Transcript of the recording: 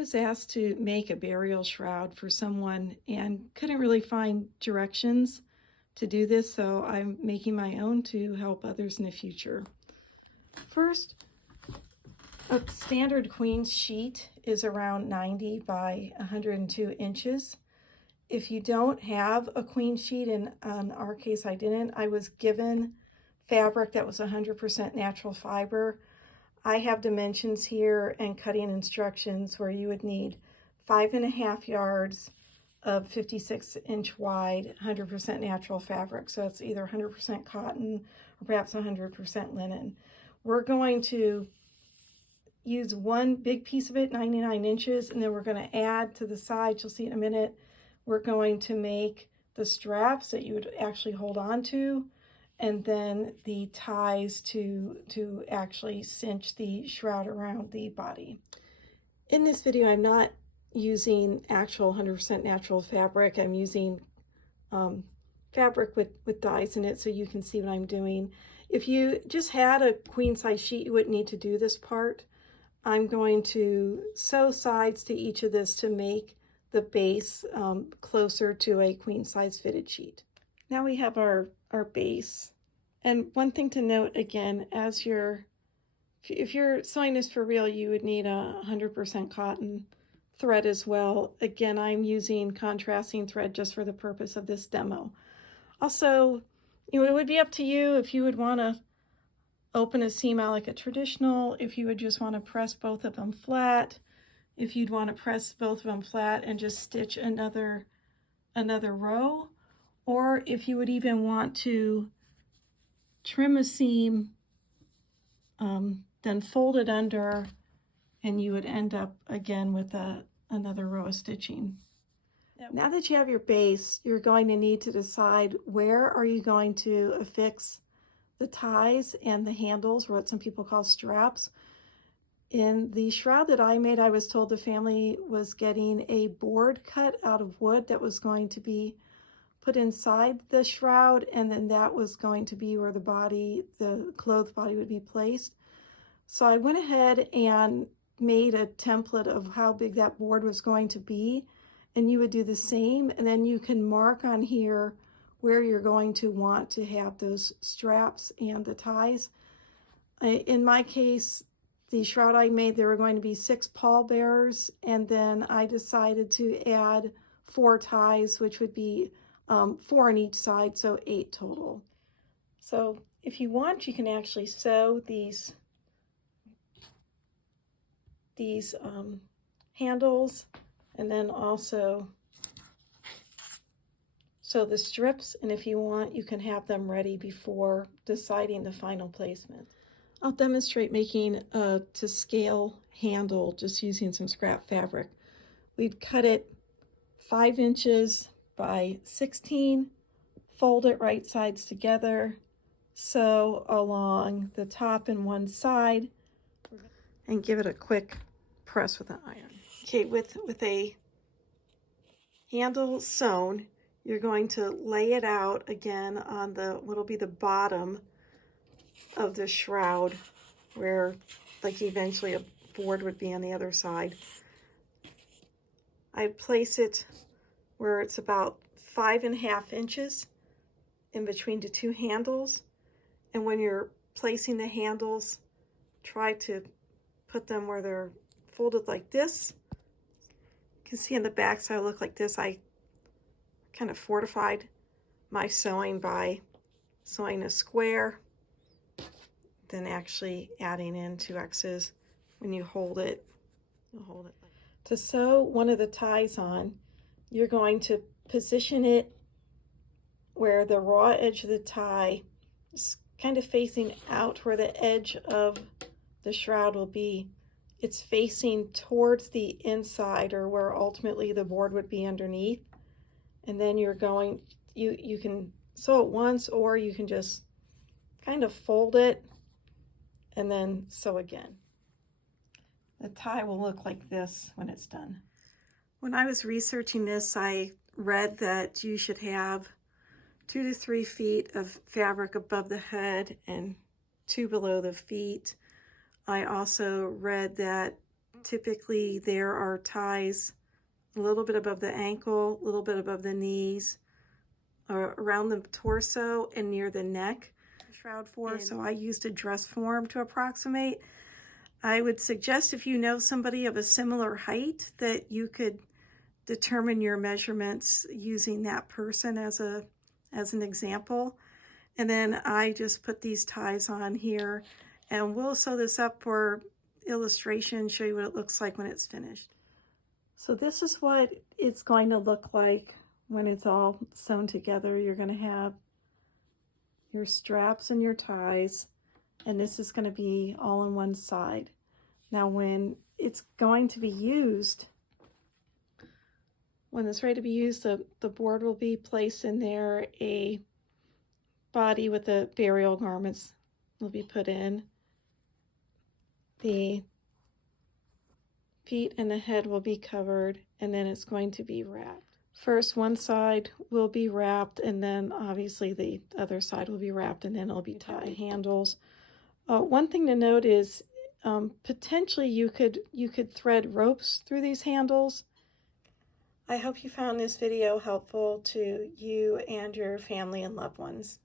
was asked to make a burial shroud for someone and couldn't really find directions to do this, so I'm making my own to help others in the future. First, a standard queen's sheet is around 90 by 102 inches. If you don't have a queen sheet, and in our case I didn't, I was given fabric that was 100% natural fiber. I have dimensions here and cutting instructions where you would need 5.5 yards of 56-inch wide, 100% natural fabric. So it's either 100% cotton or perhaps 100% linen. We're going to use one big piece of it, 99 inches, and then we're going to add to the sides, you'll see in a minute, we're going to make the straps that you would actually hold on to, and then the ties to actually cinch the shroud around the body. In this video, I'm not using actual 100% natural fabric. I'm using fabric with dyes in it so you can see what I'm doing. If you just had a queen size sheet, you wouldn't need to do this part. I'm going to sew sides to each of this to make the base closer to a queen size fitted sheet. Now we have our base. And one thing to note again, if you're sewing this for real, you would need 100% cotton thread as well. Again, I'm using contrasting thread just for the purpose of this demo. Also, it would be up to you if you would want to open a seam out like a traditional, if you would just want to press both of them flat, if you'd want to press both of them flat and just stitch another row, or if you would even want to trim a seam, then fold it under, and you would end up again with another row of stitching. Now that you have your base, you're going to need to decide where are you going to affix the ties and the handles, or what some people call straps. In the shroud that I made, I was told the family was getting a board cut out of wood that was going to be put inside the shroud, and then that was going to be where the clothed body would be placed. So I went ahead and made a template of how big that board was going to be, and you would do the same, and then you can mark on here where you're going to want to have those straps and the ties. In my case, the shroud I made, there were going to be 6 pallbearers, and then I decided to add 4 ties, which would be 4 on each side, so 8 total. So if you want, you can actually sew these handles, and then also sew the strips, and if you want, you can have them ready before deciding the final placement. I'll demonstrate making a to scale handle just using some scrap fabric. We'd cut it 5 inches by 16, fold it right sides together, sew along the top and one side, and give it a quick press with an iron. Okay, with a handle sewn, you're going to lay it out again on what'll be the bottom of the shroud, where like eventually a board would be on the other side. I'd place it where it's about 5.5 inches in between the 2 handles, and when you're placing the handles, try to put them where they're folded like this. You can see on the back side I look like this. I kind of fortified my sewing by sewing a square, then actually adding in 2 X's. When you hold it, you'll hold it. To sew one of the ties on, you're going to position it where the raw edge of the tie is kind of facing out where the edge of the shroud will be. It's facing towards the inside, or where ultimately the board would be underneath. And then you're going, you can sew it once, or you can just kind of fold it and then sew again. The tie will look like this when it's done. When I was researching this, I read that you should have 2 to 3 feet of fabric above the head and 2 below the feet. I also read that Typically there are ties a little bit above the ankle, a little bit above the knees, or around the torso and near the neck. Shroud for, so I used a dress form to approximate. I would suggest, if you know somebody of a similar height, that you could determine your measurements using that person as an example. And then I just put these ties on here, and we'll sew this up for illustration, show you what it looks like when it's finished. So this is what it's going to look like when it's all sewn together. You're going to have your straps and your ties, and this is going to be all on one side. Now when it's going to be used, when it's ready to be used, the board will be placed in there. A body with the burial garments will be put in. The feet and the head will be covered, and then it's going to be wrapped. First, one side will be wrapped, and then obviously the other side will be wrapped, and then it'll be tied to handles. One thing to note is potentially you could thread ropes through these handles. I hope you found this video helpful to you and your family and loved ones.